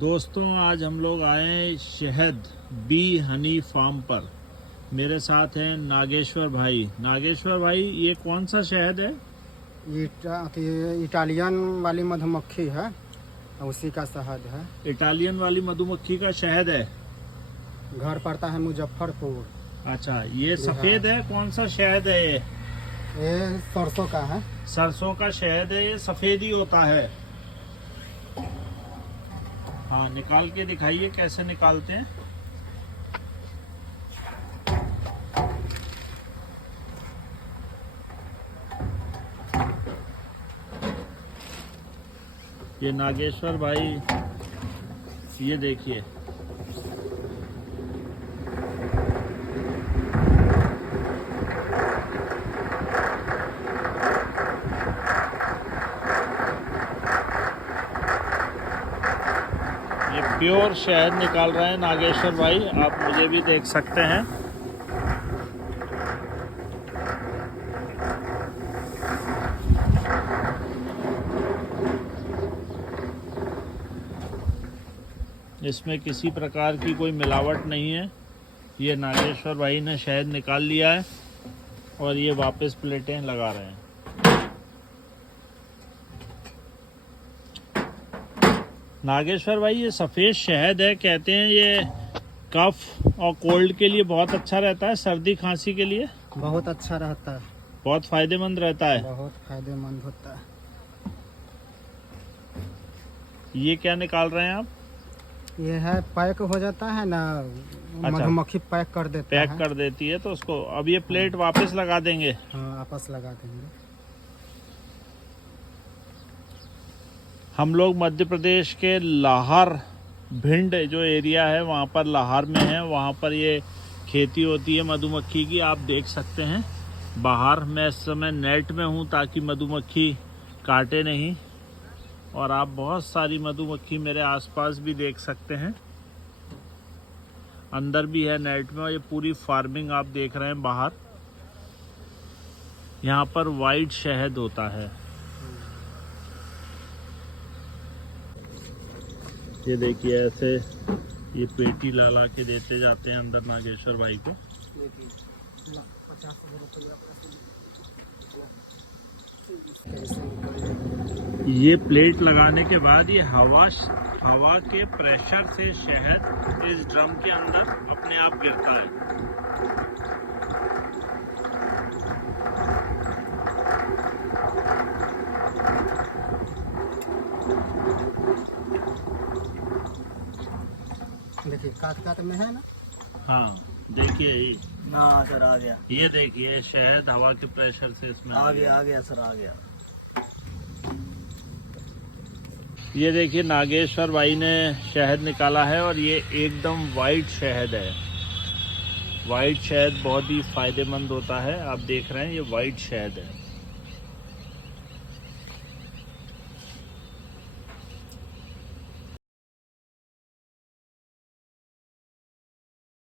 दोस्तों आज हम लोग आए हैं शहद बी हनी फार्म पर। मेरे साथ हैं नागेश्वर भाई। नागेश्वर भाई, ये कौन सा शहद है? इटालियन वाली मधुमक्खी है, उसी का शहद है। इटालियन वाली मधुमक्खी का शहद है। घर पड़ता है मुजफ्फरपुर। अच्छा, ये सफेद है, कौन सा शहद है ये? ये सरसों का है। सरसों का शहद है, ये सफेद ही होता है। हाँ, निकाल के दिखाइए कैसे निकालते हैं। ये नागेश्वर भाई, ये देखिए, ये प्योर शहद निकाल रहे हैं नागेश्वर भाई। आप मुझे भी देख सकते हैं। इसमें किसी प्रकार की कोई मिलावट नहीं है। ये नागेश्वर भाई ने शहद निकाल लिया है और ये वापस प्लेटें लगा रहे हैं। नागेश्वर भाई, ये सफ़ेद शहद है, कहते हैं ये कफ और कोल्ड के लिए बहुत अच्छा रहता है, सर्दी खांसी के लिए बहुत अच्छा रहता है, बहुत फायदेमंद रहता है। बहुत फायदेमंद होता है। ये क्या निकाल रहे हैं आप? ये है पैक हो जाता है ना, अच्छा, मधुमक्खी पैक कर देता पैक है। कर देती है तो उसको अब ये प्लेट वापस लगा देंगे। हाँ, आपस लगा देंगे। हम लोग मध्य प्रदेश के लाहौर भिंड जो एरिया है वहाँ पर, लाहौर में है, वहाँ पर ये खेती होती है मधुमक्खी की। आप देख सकते हैं बाहर, मैं इस समय नेट में हूँ ताकि मधुमक्खी काटे नहीं। और आप बहुत सारी मधुमक्खी मेरे आसपास भी देख सकते हैं, अंदर भी है नेट में। और ये पूरी फार्मिंग आप देख रहे हैं बाहर। यहाँ पर वाइट शहद होता है। ये देखिए, ऐसे ये पेटी ला के देते जाते हैं अंदर नागेश्वर भाई को। ये प्लेट लगाने के बाद ये हवा के प्रेशर से शहद इस ड्रम के अंदर अपने आप गिरता है। देखिए काट में है ना। हाँ देखिए, हाँ सर, आ गया। ये देखिए शहद हवा के प्रेशर से इसमें आ गया सर, आ गया। ये देखिए नागेश्वर भाई ने शहद निकाला है और ये एकदम वाइट शहद है। वाइट शहद बहुत ही फायदेमंद होता है। आप देख रहे हैं ये वाइट शहद है।